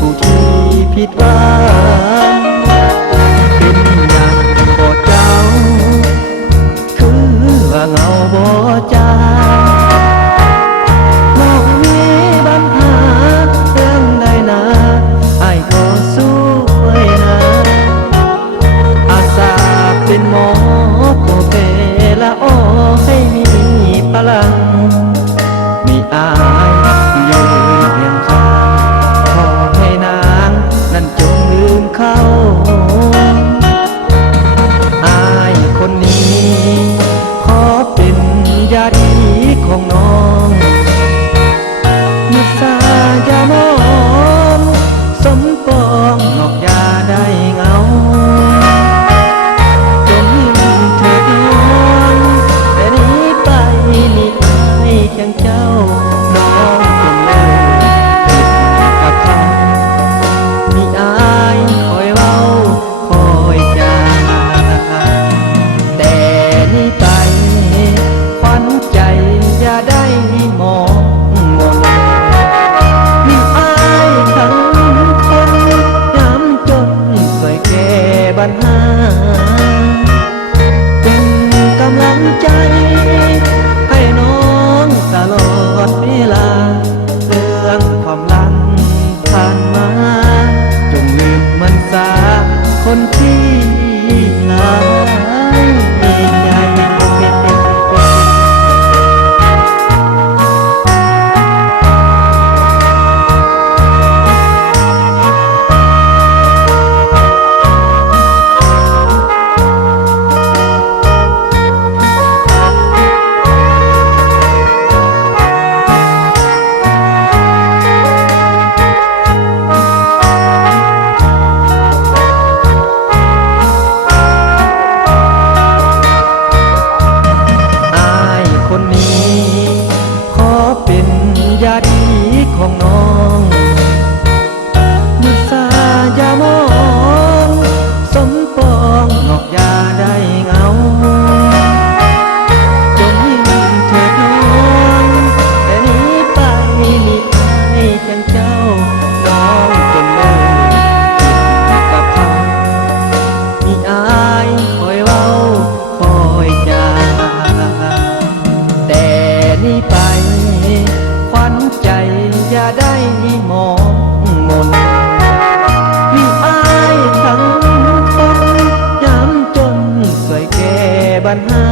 ผู้ที่ผิดหวังเป็นอย่างบ่เจ้าคือว่าเงาบ่จางน้องมีปัญหาเรื่องใดนะอ้ายก็สู้นะอาสาเป็นหมอตัวเปละโอให้มีพลังมีอ้ายอยู่เคียงข้างนั่นจงลืมเขาอายคนนี้ขอเป็นญาติของน้องมุสายามองสมปองนอกยาได้เงาจงยิ้มเถิดน้องแต่นี้ไปมีอายเคียงเจ้าน้องจงเลิกผิดกับเขามีอายคอยเว้าคอยจาแต่นี้ไปขวัญใจอย่าได้มองมนมีอายทั้งคนย้ำจนสวยแก่ปัญหาเป็นกำลังใจให้น้องตลอดเวลาเรื่องความหลังผ่านมาจงลืมมันซาคนที่หลายใจญาติของน้องมุสายามองสมปองนอกยาได้เงาจงยิ้มเถิดน้องแต่นี้ไปมีอายเคียงเจ้าน้องจนเลิกผิดกับเขามีอายคอยเว้าคอยจาแต่นี้ไปขวัญใจอย่าได้มองมนมีอายทั้งคนย้ำจนสวยแก่บัญหา